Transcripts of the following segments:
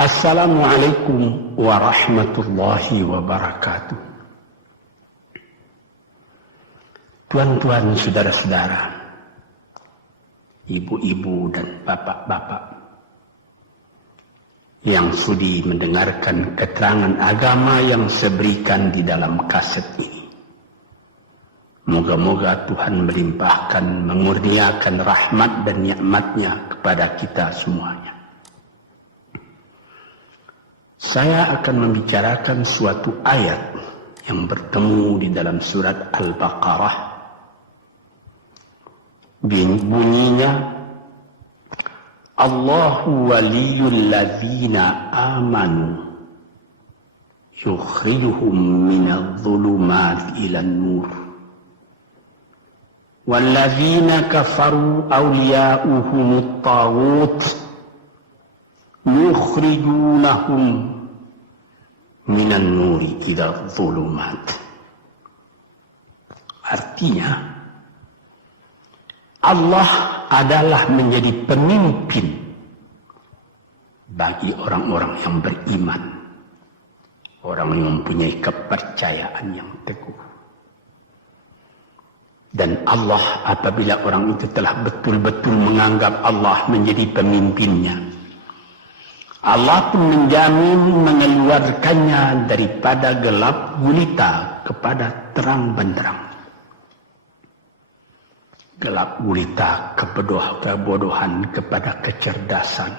Assalamualaikum warahmatullahi wabarakatuh. Tuan-tuan, saudara-saudara, ibu-ibu dan bapak-bapak yang sudi mendengarkan keterangan agama yang saya berikan di dalam kaset ini. Moga-moga Tuhan melimpahkan, mengurniakan rahmat dan nikmat-Nya kepada kita semuanya. Saya akan membicarakan suatu ayat yang bertemu di dalam surat Al-Baqarah. Bunyinya, Allahu waliyul ladzina amanu yukhrijuhum minadh dhulumati ilan nur wal ladzina kafaru awliya'uhumut taghut yukhrijunahum minan nuri ila dhulumat. Artinya, Allah adalah menjadi pemimpin bagi orang-orang yang beriman, orang yang mempunyai kepercayaan yang teguh. Dan Allah, apabila orang itu telah betul-betul menganggap Allah menjadi pemimpinnya, Allah pun menjamin mengeluarkannya daripada gelap gulita kepada terang benderang. Gelap gulita kebodohan kepada kecerdasan.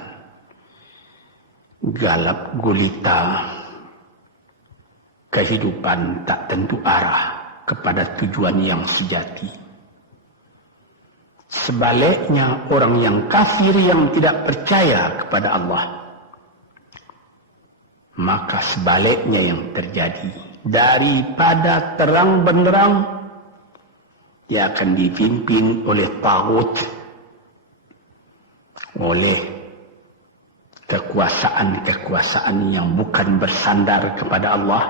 Gelap gulita kehidupan tak tentu arah kepada tujuan yang sejati. Sebaliknya, orang yang kafir yang tidak percaya kepada Allah, maka sebaliknya yang terjadi, daripada terang benderang, dia akan dipimpin oleh taghut, oleh kekuasaan-kekuasaan yang bukan bersandar kepada Allah.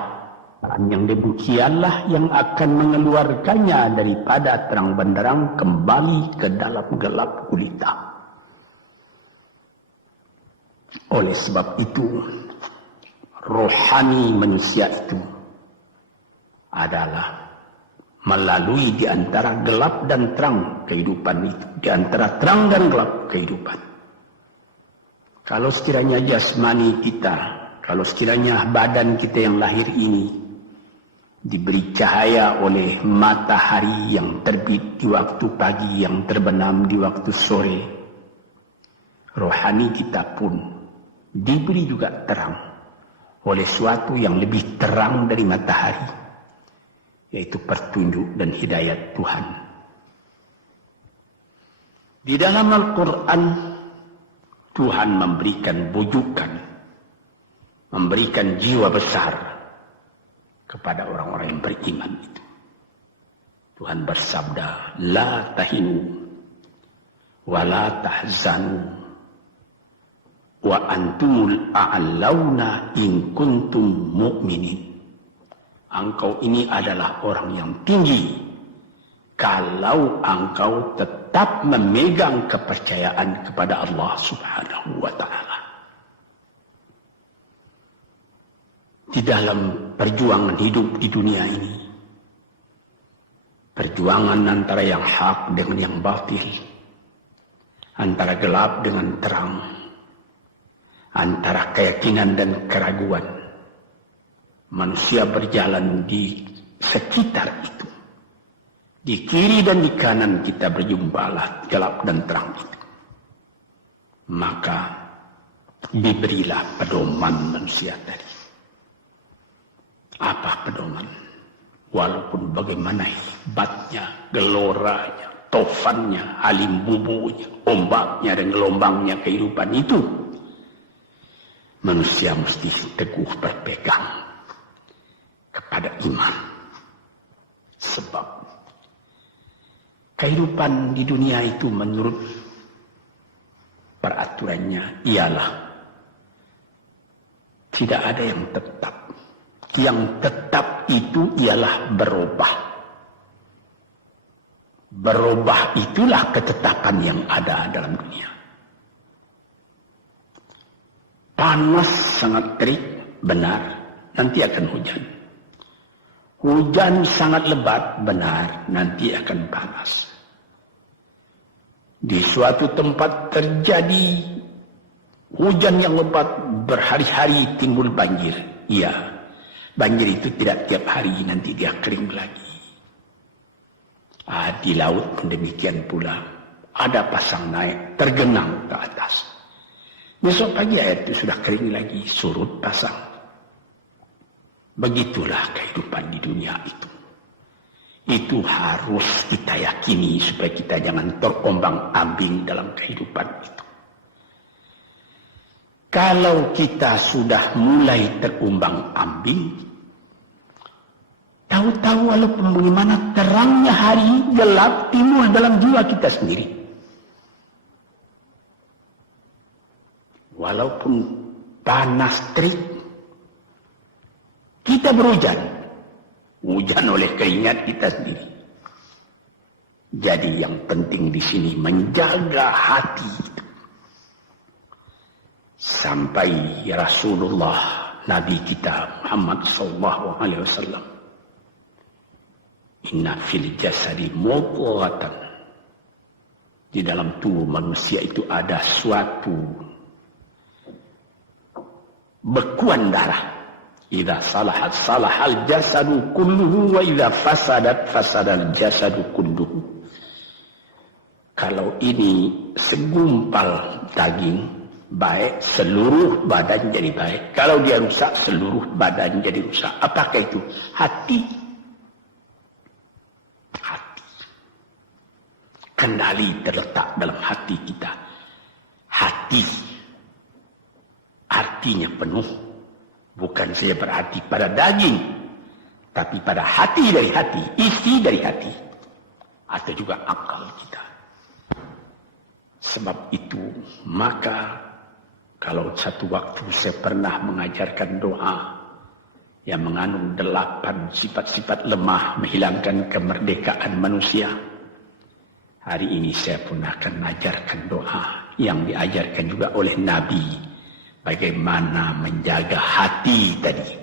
Yang demikianlah yang akan mengeluarkannya daripada terang benderang kembali ke dalam gelap gulita. Oleh sebab itu, rohani manusia itu adalah melalui di antara gelap dan terang kehidupan itu, di antara terang dan gelap kehidupan. Kalau sekiranya jasmani kita, kalau sekiranya badan kita yang lahir ini diberi cahaya oleh matahari yang terbit di waktu pagi, yang terbenam di waktu sore, rohani kita pun diberi juga terang oleh suatu yang lebih terang dari matahari, yaitu petunjuk dan hidayat Tuhan. Di dalam Al-Quran, Tuhan memberikan bujukan, memberikan jiwa besar kepada orang-orang yang beriman itu. Tuhan bersabda, La tahinu wa la tahzanu wa antumul a'launa in kuntum mu'minin. Engkau ini adalah orang yang tinggi kalau engkau tetap memegang kepercayaan kepada Allah Subhanahu wa ta'ala. Di dalam perjuangan hidup di dunia ini, perjuangan antara yang hak dengan yang batil, antara gelap dengan terang, antara keyakinan dan keraguan, manusia berjalan di sekitar itu. Di kiri dan di kanan kita berjumpalah gelap dan terang itu. Maka diberilah pedoman manusia tadi. Apa pedoman? Walaupun bagaimana hebatnya, geloranya, tofannya, alim bubunya, ombaknya dan gelombangnya kehidupan itu, manusia mesti teguh berpegang kepada iman. Sebab kehidupan di dunia itu menurut peraturannya ialah tidak ada yang tetap. Yang tetap itu ialah berubah. Berubah itulah ketetapan yang ada dalam dunia. Panas sangat terik, benar, nanti akan hujan. Hujan sangat lebat, benar, nanti akan panas. Di suatu tempat terjadi hujan yang lebat, berhari-hari timbul banjir. Iya, banjir itu tidak tiap hari, nanti dia kering lagi. Di laut pun demikian pula. Ada pasang naik, tergenang ke atas. Besok pagi air itu sudah kering lagi, surut pasang. Begitulah kehidupan di dunia itu. Itu harus kita yakini supaya kita jangan terombang-ambing dalam kehidupan itu. Kalau kita sudah mulai terombang-ambing, tahu-tahu walaupun bagaimana terangnya hari, gelap timbul dalam jiwa kita sendiri. Walaupun panas terik, kita berhujan. Hujan oleh keringat kita sendiri. Jadi yang penting di sini menjaga hati itu. Sampai Rasulullah Nabi kita Muhammad SAW, inna fil jasadi mudghatan, di dalam tubuh manusia itu ada suatu bekuan darah. Idza salahat salahal jasadu kulluhu wa idza fasadat fasadal jasadu kulluhu. Kalau ini segumpal daging baik, seluruh badan jadi baik. Kalau dia rusak, seluruh badan jadi rusak. Apakah itu? Hati. Hati. Kendali terletak dalam hati kita. Hati artinya penuh. Bukan saja berarti pada daging, tapi pada hati dari hati, isi dari hati, atau juga akal kita. Sebab itu, maka kalau satu waktu saya pernah mengajarkan doa yang mengandung 8 sifat-sifat lemah menghilangkan kemerdekaan manusia, hari ini saya pun akan mengajarkan doa yang diajarkan juga oleh Nabi. Bagaimana menjaga hati tadi.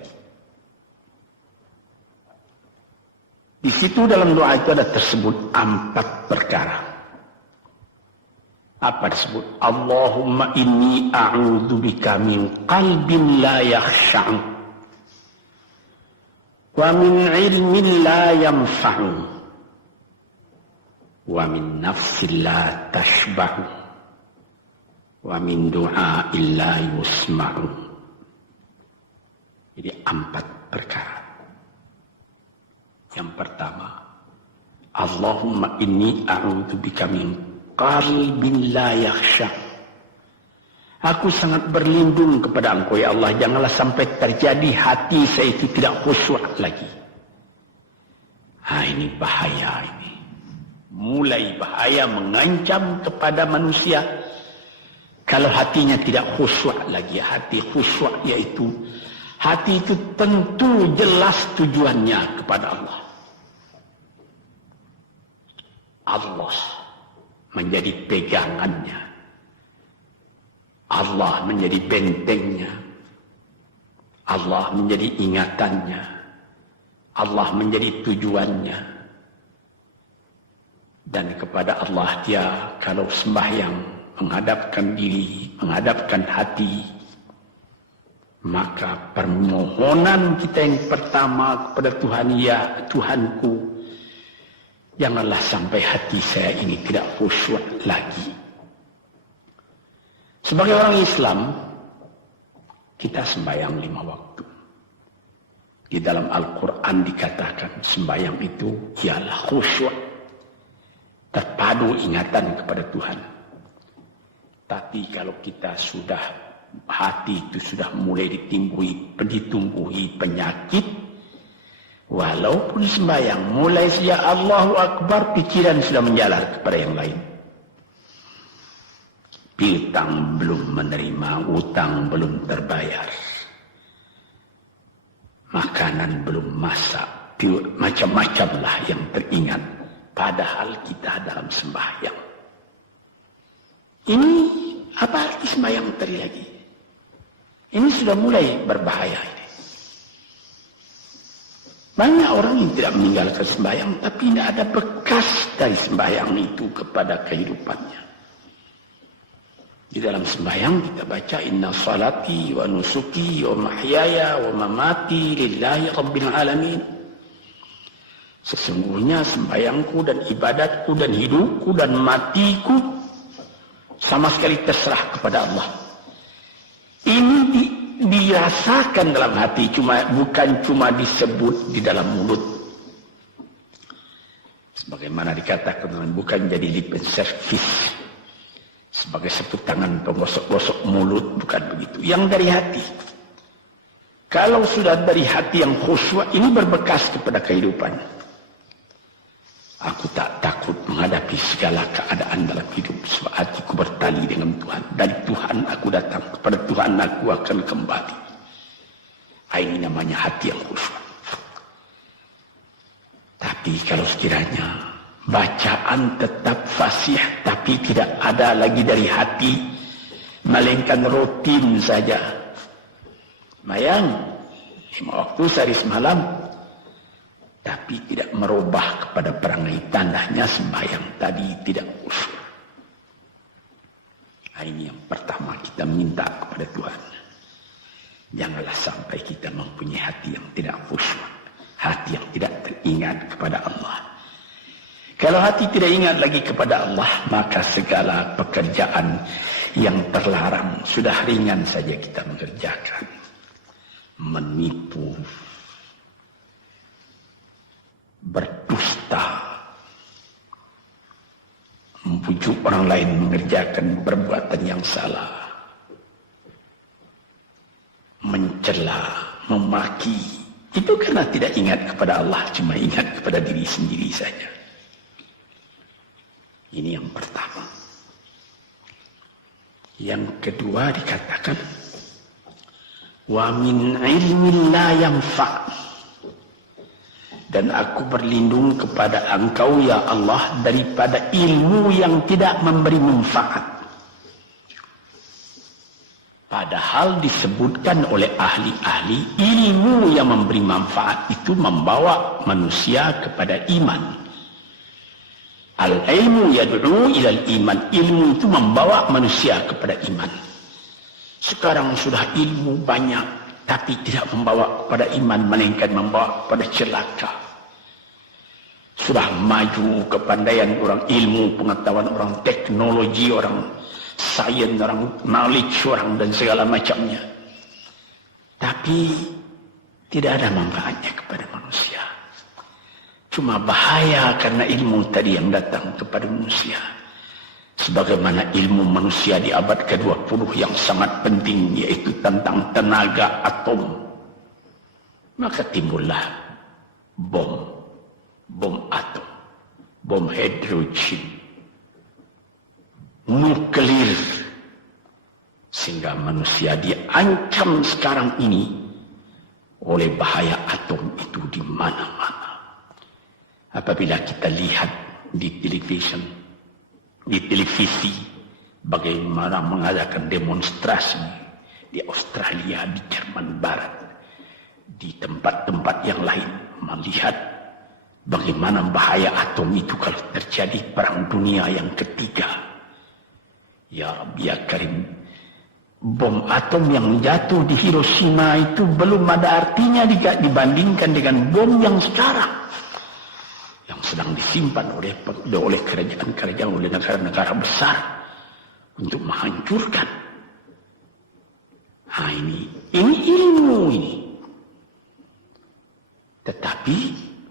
Di situ dalam doa itu ada tersebut 4 perkara. Apa tersebut? Allahumma inni a'udzubika min qalbin la yakhsha'u wa min ilmin la yanfa'u wa min nafsin la tashba'u wa min du'a illa yusma'u. Jadi 4 perkara. Yang pertama, Allahumma inni a'udzubika min qalbin la yakhsha. Aku sangat berlindung kepada Engkau ya Allah, janganlah sampai terjadi hati saya itu tidak khusyuk lagi. Ini bahaya ini. Mulai bahaya mengancam kepada manusia. Kalau hatinya tidak khusyuk lagi, hati khusyuk yaitu hati itu tentu jelas tujuannya kepada Allah. Allah menjadi pegangannya. Allah menjadi bentengnya. Allah menjadi ingatannya. Allah menjadi tujuannya. Dan kepada Allah dia kalau sembahyang menghadapkan diri, menghadapkan hati, maka permohonan kita yang pertama kepada Tuhan, ya Tuhanku, janganlah sampai hati saya ini tidak khusyuk lagi. Sebagai orang Islam, kita sembahyang 5 waktu. Di dalam Al-Quran dikatakan sembahyang itu ialah khusyuk, terpadu ingatan kepada Tuhan. Tapi kalau kita sudah, hati itu sudah mulai ditumbuhi penyakit, walaupun sembahyang, mulai sejak Allahu Akbar, pikiran sudah menjalar kepada yang lain. Piutang belum menerima, utang belum terbayar, makanan belum masak, macam-macam lah yang teringat. Padahal kita dalam sembahyang. Ini apa arti sembahyang tadi lagi? Ini sudah mulai berbahaya ini. Banyak orang yang tidak meninggalkan sembahyang, tapi tidak ada bekas dari sembahyang itu kepada kehidupannya. Di dalam sembahyang kita baca inna salati wa nusuki wa mahyaya wa mamati lillahi rabbil alamin. Sesungguhnya sembahyangku dan ibadatku dan hidupku dan matiku sama sekali terserah kepada Allah. Ini dirasakan dalam hati, bukan cuma disebut di dalam mulut. Sebagaimana dikatakan, bukan jadi lip service sebagai seput tangan penggosok-gosok mulut, bukan begitu. Yang dari hati. Kalau sudah dari hati yang khusyuk, ini berbekas kepada kehidupan. Aku tak takut menghadapi segala keadaan dalam hidup, sebab hatiku bertali dengan Tuhan. Dari Tuhan aku datang, kepada Tuhan aku akan kembali. Ini namanya hati yang khusyuk. Tapi kalau sekiranya bacaan tetap fasih, tapi tidak ada lagi dari hati, melainkan rutin saja. Mayang 5 waktu sehari semalam, tapi tidak merubah kepada perangai, tandanya sembahyang tadi tidak khusyuk. Ini yang pertama kita minta kepada Tuhan. Janganlah sampai kita mempunyai hati yang tidak khusyuk, hati yang tidak teringat kepada Allah. Kalau hati tidak ingat lagi kepada Allah, maka segala pekerjaan yang terlarang sudah ringan saja kita mengerjakan. Menipu, berdusta, membujuk orang lain mengerjakan perbuatan yang salah, mencela, memaki, itu karena tidak ingat kepada Allah, cuma ingat kepada diri sendiri saja. Ini yang pertama. Yang kedua dikatakan, wa min ilmin la yanfa'. Dan aku berlindung kepada Engkau ya Allah daripada ilmu yang tidak memberi manfaat. Padahal disebutkan oleh ahli-ahli, ilmu yang memberi manfaat itu membawa manusia kepada iman. Al-ilmu yad'u ilal iman. Ilmu itu membawa manusia kepada iman. Sekarang sudah ilmu banyak, tapi tidak membawa kepada iman, melainkan membawa kepada celaka. Sudah maju kepandaian orang, ilmu, pengetahuan orang, teknologi orang, sains orang, knowledge orang, dan segala macamnya. Tapi tidak ada manfaatnya kepada manusia. Cuma bahaya karena ilmu tadi yang datang kepada manusia. Sebagaimana ilmu manusia di abad ke-20 yang sangat penting, yaitu tentang tenaga atom. Maka timbullah bom atom, bom hidrogen, nuklir. Sehingga manusia diancam sekarang ini oleh bahaya atom itu di mana-mana. Apabila kita lihat di televisi bagaimana mengadakan demonstrasi di Australia, di Jerman Barat, di tempat-tempat yang lain, melihat bagaimana bahaya atom itu kalau terjadi perang dunia yang ketiga. Ya Rabbi ya Karim, bom atom yang jatuh di Hiroshima itu belum ada artinya dibandingkan dengan bom yang sekarang, yang sedang disimpan oleh kerajaan-kerajaan, oleh negara-negara besar untuk menghancurkan. Nah, ini ilmu ini. Tetapi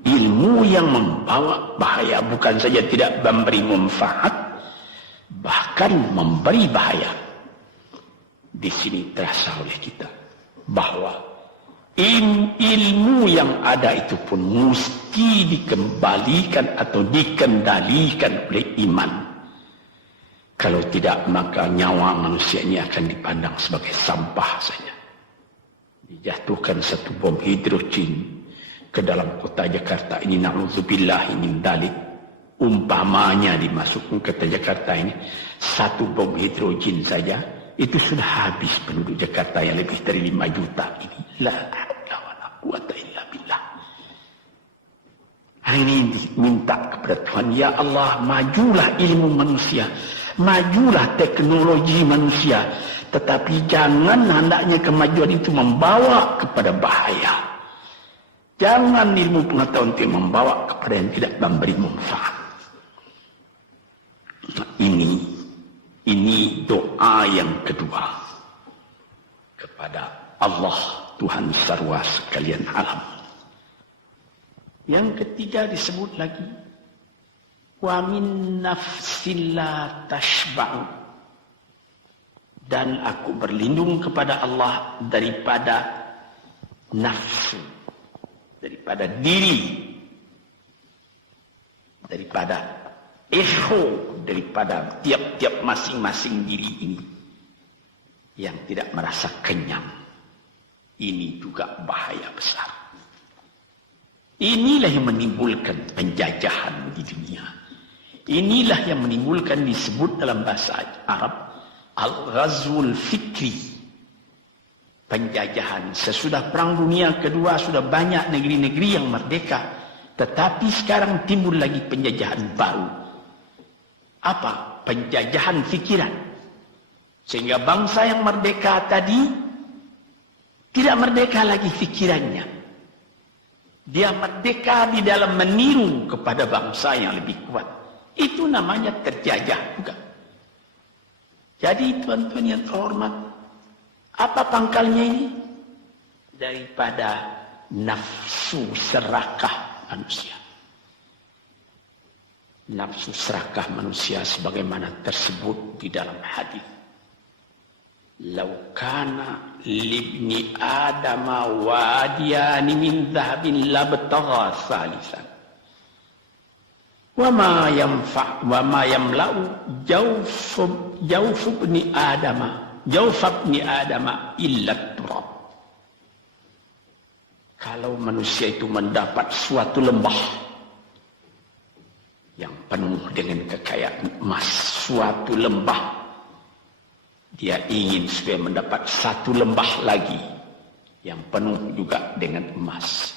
ilmu yang membawa bahaya, bukan saja tidak memberi manfaat, bahkan memberi bahaya. Di sini terasa oleh kita bahwa ilmu yang ada itu pun mesti dikembalikan atau dikendalikan oleh iman. Kalau tidak, maka nyawa manusia ini akan dipandang sebagai sampah saja. Dijatuhkan satu bom hidrogen ke dalam kota Jakarta ini, na'udzubillah min dzalik. Umpamanya dimasukkan ke kota Jakarta ini, satu bom hidrogen saja itu sudah habis penduduk Jakarta yang lebih dari 5 juta ini. La haula wala quwata illa billah. Hari ini minta kepada Tuhan, ya Allah, majulah ilmu manusia, majulah teknologi manusia, tetapi jangan hendaknya kemajuan itu membawa kepada bahaya. Jangan ilmu pengetahuan itu membawa kepada yang tidak memberi manfaat. Ini doa yang kedua kepada Allah Tuhan sarwa sekalian alam. Yang ketiga disebut lagi, wa min nafsin la tashba'u, dan aku berlindung kepada Allah daripada nafsu, daripada diri, daripada ego, daripada tiap-tiap masing-masing diri ini yang tidak merasa kenyang. Ini juga bahaya besar. Inilah yang menimbulkan penjajahan di dunia. Inilah yang menimbulkan, disebut dalam bahasa Arab, al-ghazwul fikri, penjajahan. Sesudah Perang Dunia Kedua sudah banyak negeri-negeri yang merdeka, tetapi sekarang timbul lagi penjajahan baru. Apa? Penjajahan fikiran. Sehingga bangsa yang merdeka tadi tidak merdeka lagi fikirannya. Dia merdeka di dalam meniru kepada bangsa yang lebih kuat. Itu namanya terjajah juga. Jadi tuan-tuan yang terhormat, apa pangkalnya ini? Daripada nafsu serakah manusia. Nafsu serakah manusia sebagaimana tersebut di dalam hadis. Lau kana libni adama wadiyani min dhahabin labtagha salisan. Wa ma yamla'u jawfubni adama illa turab. Kalau manusia itu mendapat suatu lembah yang penuh dengan kekayaan emas, suatu lembah, dia ingin supaya mendapat satu lembah lagi yang penuh juga dengan emas.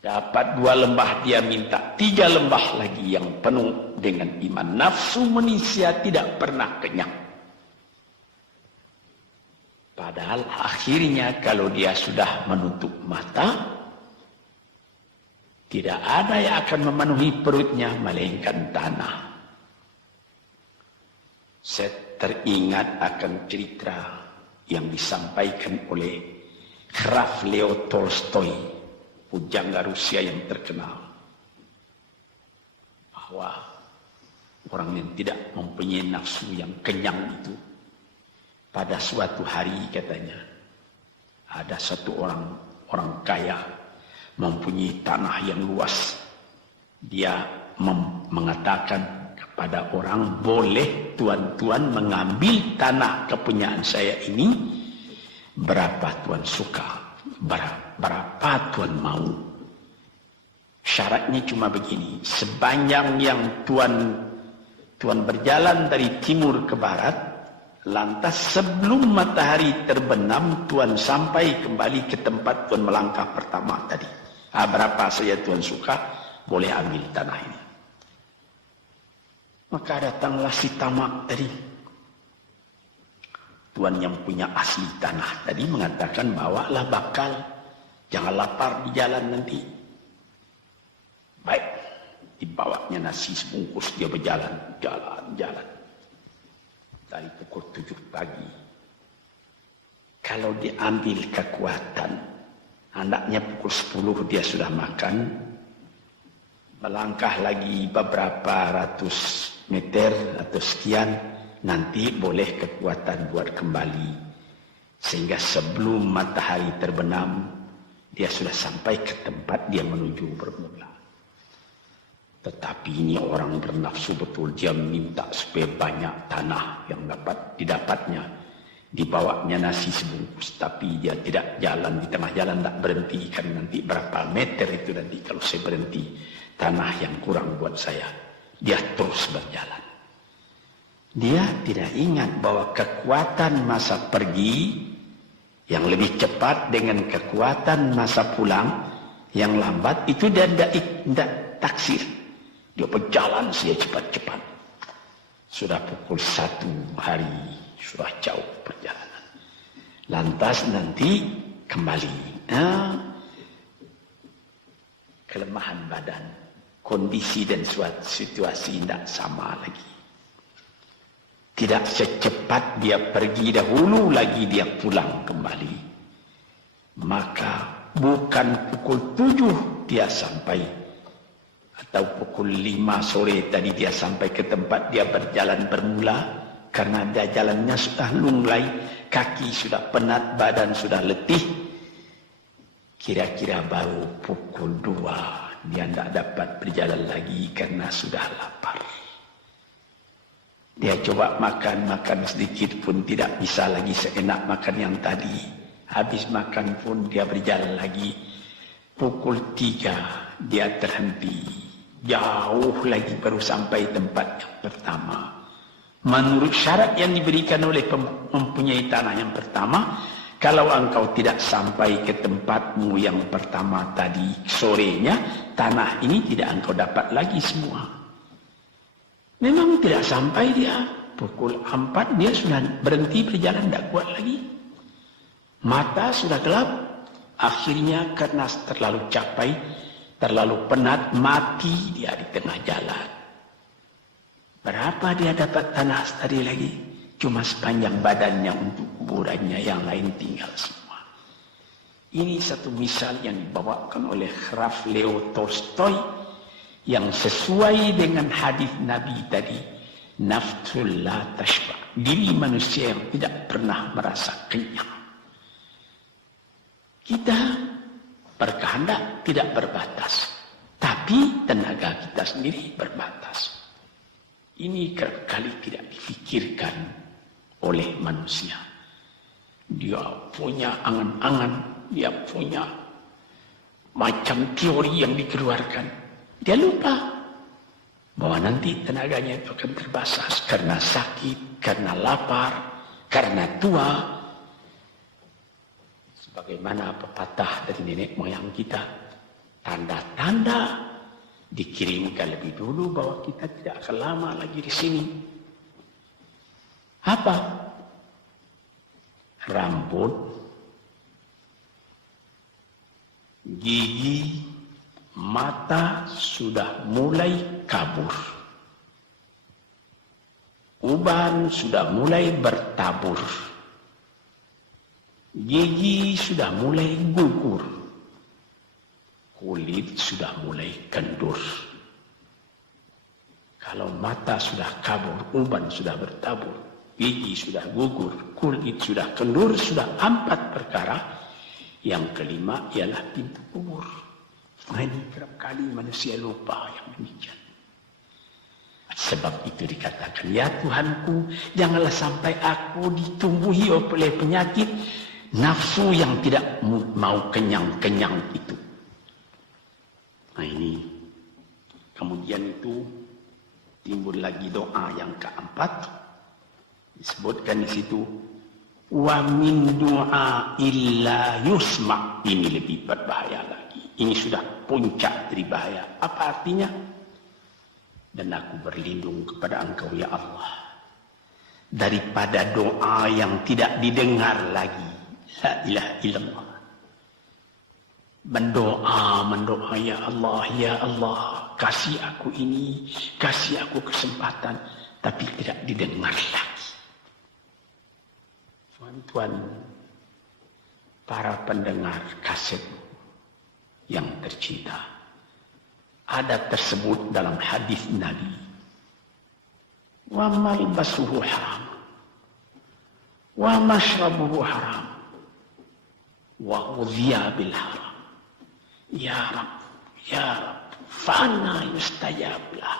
Dapat 2 lembah, dia minta 3 lembah lagi yang penuh dengan iman. Nafsu manusia tidak pernah kenyang. Padahal akhirnya kalau dia sudah menutup mata, tidak ada yang akan memenuhi perutnya melainkan tanah. Saya teringat akan cerita yang disampaikan oleh Graf Leo Tolstoy, pujangga Rusia yang terkenal, bahwa orang yang tidak mempunyai nafsu yang kenyang itu, pada suatu hari katanya, ada satu orang kaya mempunyai tanah yang luas. Dia mengatakan kepada orang, boleh tuan-tuan mengambil tanah kepunyaan saya ini, berapa tuan suka, berapa tuan mau. Syaratnya cuma begini, sepanjang yang tuan berjalan dari timur ke barat, lantas sebelum matahari terbenam, tuan sampai kembali ke tempat tuan melangkah pertama tadi. Berapa saja tuan suka, boleh ambil tanah ini. Maka datanglah si tamak tadi. Tuan yang punya asli tanah tadi mengatakan, bawalah bakal, jangan lapar di jalan nanti. Baik, dibawanya nasi sebungkus, dia berjalan, jalan. Dari pukul 7 pagi. Kalau diambil kekuatan, hendaknya pukul 10 dia sudah makan. Melangkah lagi beberapa ratus meter atau sekian, nanti boleh kekuatan buat kembali. Sehingga sebelum matahari terbenam, dia sudah sampai ke tempat dia menuju bermula. Tetapi ini orang bernafsu betul, dia minta supaya banyak tanah yang dapat didapatnya. Dibawanya nasi sebungkus, tapi dia tidak jalan, di tengah jalan tak berhenti, kan nanti berapa meter itu nanti kalau saya berhenti, tanah yang kurang buat saya. Dia terus berjalan. Dia tidak ingat bahwa kekuatan masa pergi yang lebih cepat dengan kekuatan masa pulang yang lambat itu dia tidak taksir. Dia berjalan saja cepat-cepat. Sudah pukul 1 hari, sudah jauh perjalanan. Lantas nanti kembali. Kelemahan badan, kondisi dan suatu situasi tidak sama lagi. Tidak secepat dia pergi dahulu lagi dia pulang kembali. Maka bukan pukul 7 dia sampai, atau pukul 5 sore tadi dia sampai ke tempat dia berjalan bermula, karena dia jalannya sudah lunglai, kaki sudah penat, badan sudah letih. Kira-kira baru pukul 2 dia tidak dapat berjalan lagi karena sudah lapar. Dia coba makan sedikit pun tidak bisa lagi seenak makan yang tadi. Habis makan pun dia berjalan lagi. Pukul 3 dia terhenti. Jauh lagi baru sampai tempat yang pertama. Menurut syarat yang diberikan oleh mempunyai tanah yang pertama, kalau engkau tidak sampai ke tempatmu yang pertama tadi sorenya, tanah ini tidak engkau dapat lagi semua. Memang tidak sampai dia. Pukul 4 dia sudah berhenti berjalan, tidak kuat lagi. Mata sudah gelap. Akhirnya karena terlalu capek, terlalu penat, mati dia di tengah jalan. Berapa dia dapat tanah tadi lagi? Cuma sepanjang badannya untuk kuburannya, yang lain tinggal semua. Ini satu misal yang dibawakan oleh Graf Leo Tolstoy, yang sesuai dengan hadis Nabi tadi, nafsul la tashba, diri manusia yang tidak pernah merasa kenyang. Kita berkehendak tidak berbatas, tapi tenaga kita sendiri berbatas. Ini kali tidak difikirkan oleh manusia. Dia punya angan-angan, dia punya macam teori yang dikeluarkan. Dia lupa bahwa nanti tenaganya itu akan terbasas karena sakit, karena lapar, karena tua. Sebagaimana pepatah dari nenek moyang kita, tanda-tanda dikirimkan lebih dulu bahwa kita tidak akan lama lagi di sini. Apa? Rambut, gigi, mata sudah mulai kabur. Uban sudah mulai bertabur. Gigi sudah mulai gugur. Kulit sudah mulai kendur. Kalau mata sudah kabur, uban sudah bertabur, gigi sudah gugur, kulit sudah kendur, sudah 4 perkara. Yang kelima ialah pintu kubur. Nah, ini kerap kali manusia lupa yang demikian. Sebab itu dikatakan, ya Tuhanku, janganlah sampai aku ditumbuhi oleh penyakit nafsu yang tidak mau kenyang-kenyang itu. Nah ini, kemudian itu timbul lagi doa yang keempat. Disebutkan di situ, wa min du'a illa yusma'. Ini lebih berbahaya lagi. Ini sudah puncak dari bahaya. Apa artinya? Dan aku berlindung kepada Engkau ya Allah, daripada doa yang tidak didengar lagi. La ilaha illallah. Mendoa ya Allah, kasih aku ini, kasih aku kesempatan, tapi tidak didengar lagi. Tuan-tuan, para pendengar kaset yang tercinta, ada tersebut dalam hadis Nabi, wa malbasuhu haram, wa mashrabuhu haram, wa ghudhiya bil haram. Ya Rabb, ya Rabb, fa'anna yustajab lah.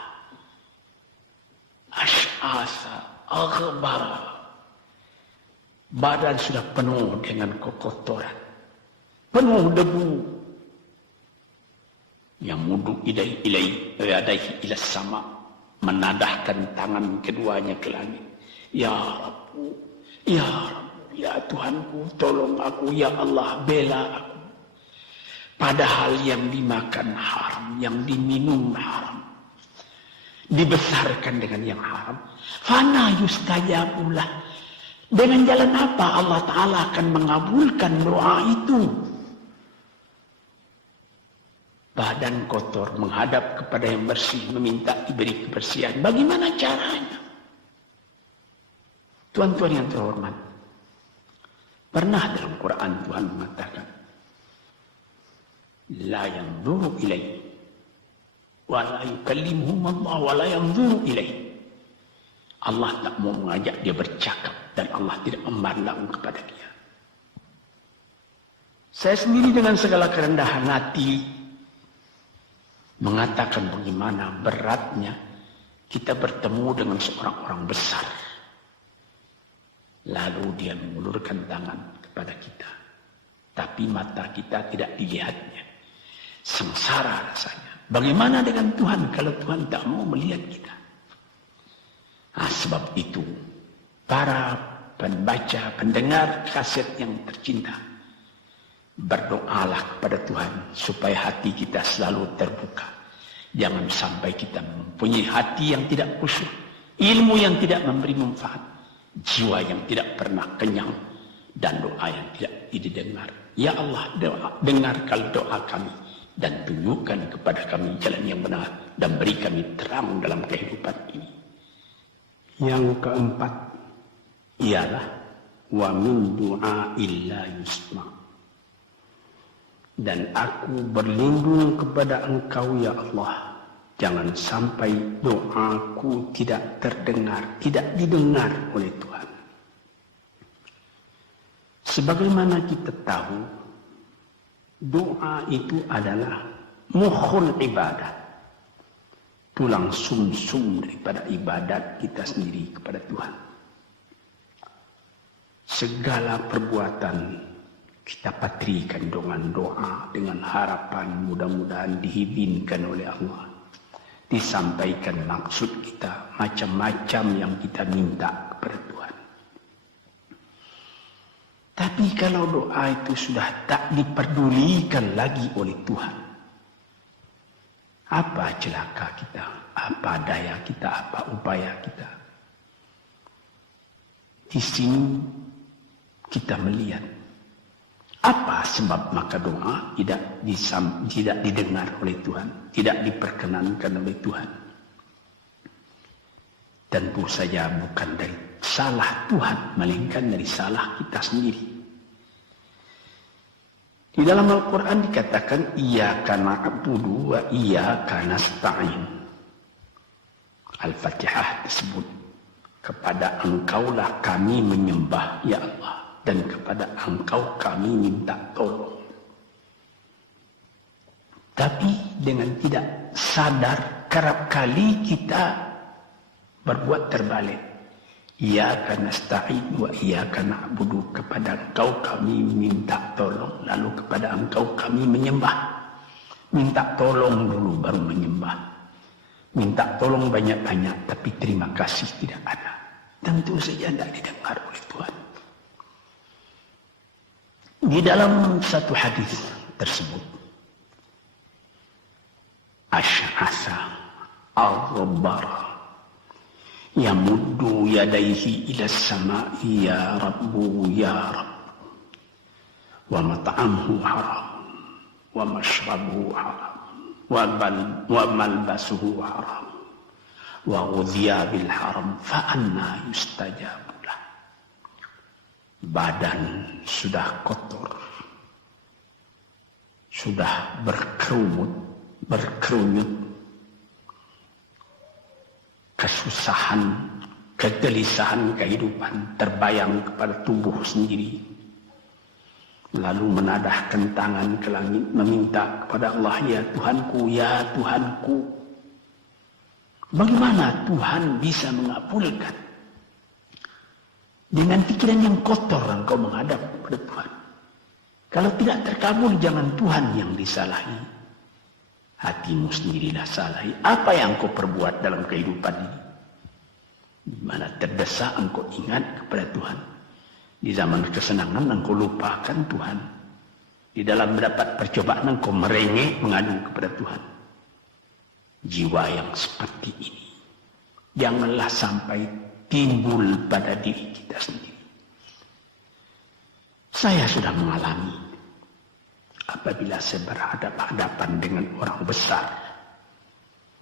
Ash'asa, aghbara. Badan sudah penuh dengan kotoran, penuh debu. Yang mudu ilaihi ila sama, menadahkan tangan keduanya ke langit. Ya Rabbu, ya Rabbu, ya Tuhanku, tolong aku, ya Allah, bela aku. Padahal yang dimakan haram, yang diminum haram, dibesarkan dengan yang haram. Fana yustajabulah. Dengan jalan apa Allah Ta'ala akan mengabulkan doa itu? Badan kotor menghadap kepada yang bersih, meminta diberi kebersihan. Bagaimana caranya? Tuan-tuan yang terhormat, pernah dalam Quran Tuhan mengatakan, la yanzuru ilaih wa la yukallimuhum Allah wa la yanzuru ilaih. Allah tak mau mengajak dia bercakap dan Allah tidak memandang kepada dia. Saya sendiri dengan segala kerendahan hati mengatakan bagaimana beratnya kita bertemu dengan seorang orang besar. Lalu dia mengulurkan tangan kepada kita. Tapi mata kita tidak dilihatnya. Sengsara rasanya. Bagaimana dengan Tuhan kalau Tuhan tak mau melihat kita? Nah, sebab itu para pembaca, pendengar kaset yang tercinta, berdoalah kepada Tuhan supaya hati kita selalu terbuka. Jangan sampai kita mempunyai hati yang tidak khusyuk, ilmu yang tidak memberi manfaat, jiwa yang tidak pernah kenyang, dan doa yang tidak didengar. Ya Allah, dengarkan doa kami dan tunjukkan kepada kami jalan yang benar dan beri kami terang dalam kehidupan ini. Yang keempat ialah wa min du'a illa yusma. Dan aku berlindung kepada Engkau ya Allah, jangan sampai doaku tidak terdengar, tidak didengar oleh Tuhan. Sebagaimana kita tahu, doa itu adalah mukhul ibadah, tulang sumsum daripada ibadat kita sendiri kepada Tuhan. Segala perbuatan kita patrikan dengan doa, dengan harapan mudah-mudahan diizinkan oleh Allah. Disampaikan maksud kita, macam-macam yang kita minta kepada Tuhan. Tapi kalau doa itu sudah tak diperdulikan lagi oleh Tuhan, apa celaka kita, apa daya kita, apa upaya kita? Di sini kita melihat apa sebab maka doa tidak didengar oleh Tuhan, tidak diperkenankan oleh Tuhan. Tentu saja bukan dari salah Tuhan, melainkan dari salah kita sendiri. Di dalam Al-Quran dikatakan, Iyyaka na'budu wa iyyaka nasta'in. Al-Fatihah tersebut, kepada Engkaulah kami menyembah, ya Allah, dan kepada Engkau kami minta tolong. Tapi dengan tidak sadar, kerap kali kita berbuat terbalik. Iyyaka nasta'in wa iyyaka na'budu, kepada Engkau kami minta tolong, lalu kepada Engkau kami menyembah. Minta tolong dulu baru menyembah. Minta tolong banyak-banyak tapi terima kasih tidak ada. Tentu saja tidak didengar oleh Tuhan. Di dalam satu hadis tersebut, Asy'asa al-Ghabbara yamuddu yadaihi ila samai ya Rabbu ya Rabb, wa mat'amuhu haram wa mashrabuhu haram wa malbasuhu haram wa ghudhiya bil haram fa anna yustajabu lah. Badan sudah kotor, sudah berkerunyut, kesusahan, kegelisahan kehidupan terbayang kepada tubuh sendiri. Lalu menadahkan tangan ke langit meminta kepada Allah, ya Tuhanku, ya Tuhanku. Bagaimana Tuhan bisa mengabulkan? Dengan pikiran yang kotor engkau menghadap kepada Tuhan. Kalau tidak terkabul, jangan Tuhan yang disalahi. Hatimu sendirilah salahi. Apa yang kau perbuat dalam kehidupan ini? Di mana terdesak engkau ingat kepada Tuhan. Di zaman kesenangan engkau lupakan Tuhan. Di dalam mendapat percobaan engkau merengek mengadu kepada Tuhan. Jiwa yang seperti ini janganlah sampai timbul pada diri kita sendiri. Saya sudah mengalami apabila saya berhadapan-hadapan dengan orang besar,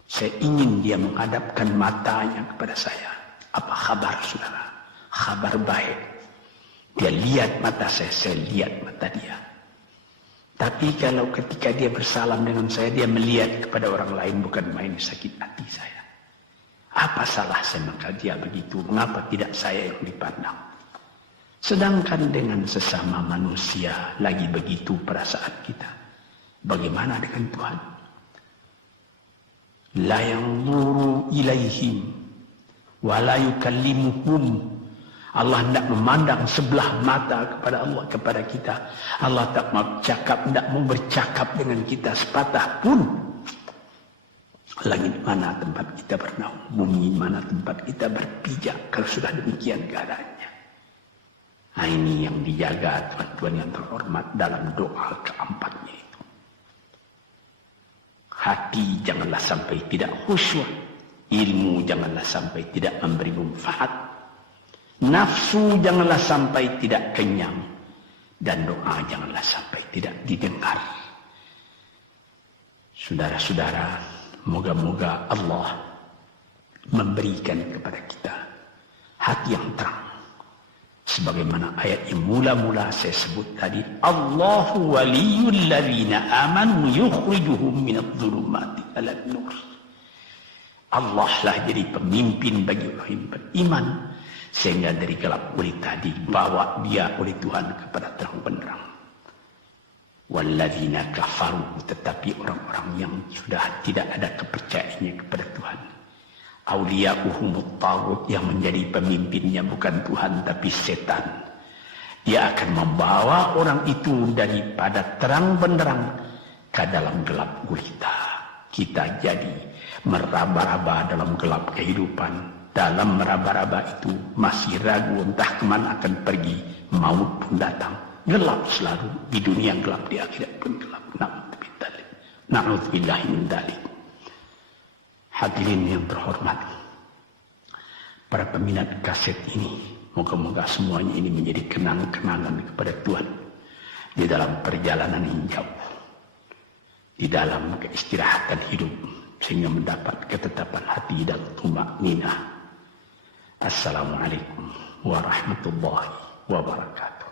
saya ingin dia menghadapkan matanya kepada saya. Apa kabar saudara? Kabar baik. Dia lihat mata saya lihat mata dia. Tapi kalau ketika dia bersalam dengan saya, dia melihat kepada orang lain, bukan main sakit hati saya. Apa salah saya maka dia begitu? Mengapa tidak saya yang dipandang? Sedangkan dengan sesama manusia lagi begitu perasaan kita. Bagaimana dengan Tuhan? La yanzuru ilaihim wa la yukallimuhum. Allah tidak memandang sebelah mata kepada Allah, kepada kita. Allah tak mau cakap, tidak mau bercakap dengan kita sepatah pun. Langit mana tempat kita bernaung, bumi mana tempat kita berpijak, kalau sudah demikian keadaannya. Nah, ini yang dijaga tuan-tuan yang terhormat dalam doa keempatnya itu. Hati janganlah sampai tidak khusyuk, ilmu janganlah sampai tidak memberi manfaat, nafsu janganlah sampai tidak kenyang, dan doa janganlah sampai tidak didengar. Saudara-saudara, moga-moga Allah memberikan kepada kita hati yang terang. Sebagaimana ayat yang mula-mula saya sebut tadi, Allahu waliyul ladzina amanu yukhrijuhum minadh-dhulumati ilan nur. Allah lah jadi pemimpin bagi orang yang beriman, sehingga dari gelap gulita dibawa dia oleh Tuhan kepada terang benderang. Walladzina kafaru, tetapi orang-orang yang sudah tidak ada kepercayaannya kepada Tuhan, awliya'uhumut taghut, yang menjadi pemimpinnya bukan Tuhan tapi setan. Dia akan membawa orang itu daripada terang benderang ke dalam gelap gulita. Kita jadi meraba-raba dalam gelap kehidupan. Dalam meraba-raba itu masih ragu entah kemana akan pergi. Maut pun datang. Gelap selalu. Di dunia gelap, di akhirat pun gelap. Na'udzubillahi min dzalik. Hadirin yang terhormat, para peminat kaset ini, moga-moga semuanya ini menjadi kenang-kenangan kepada Tuhan di dalam perjalanan yang jauh, di dalam keistirahatan hidup, sehingga mendapat ketetapan hati dan tumakninah. Assalamualaikum warahmatullahi wabarakatuh.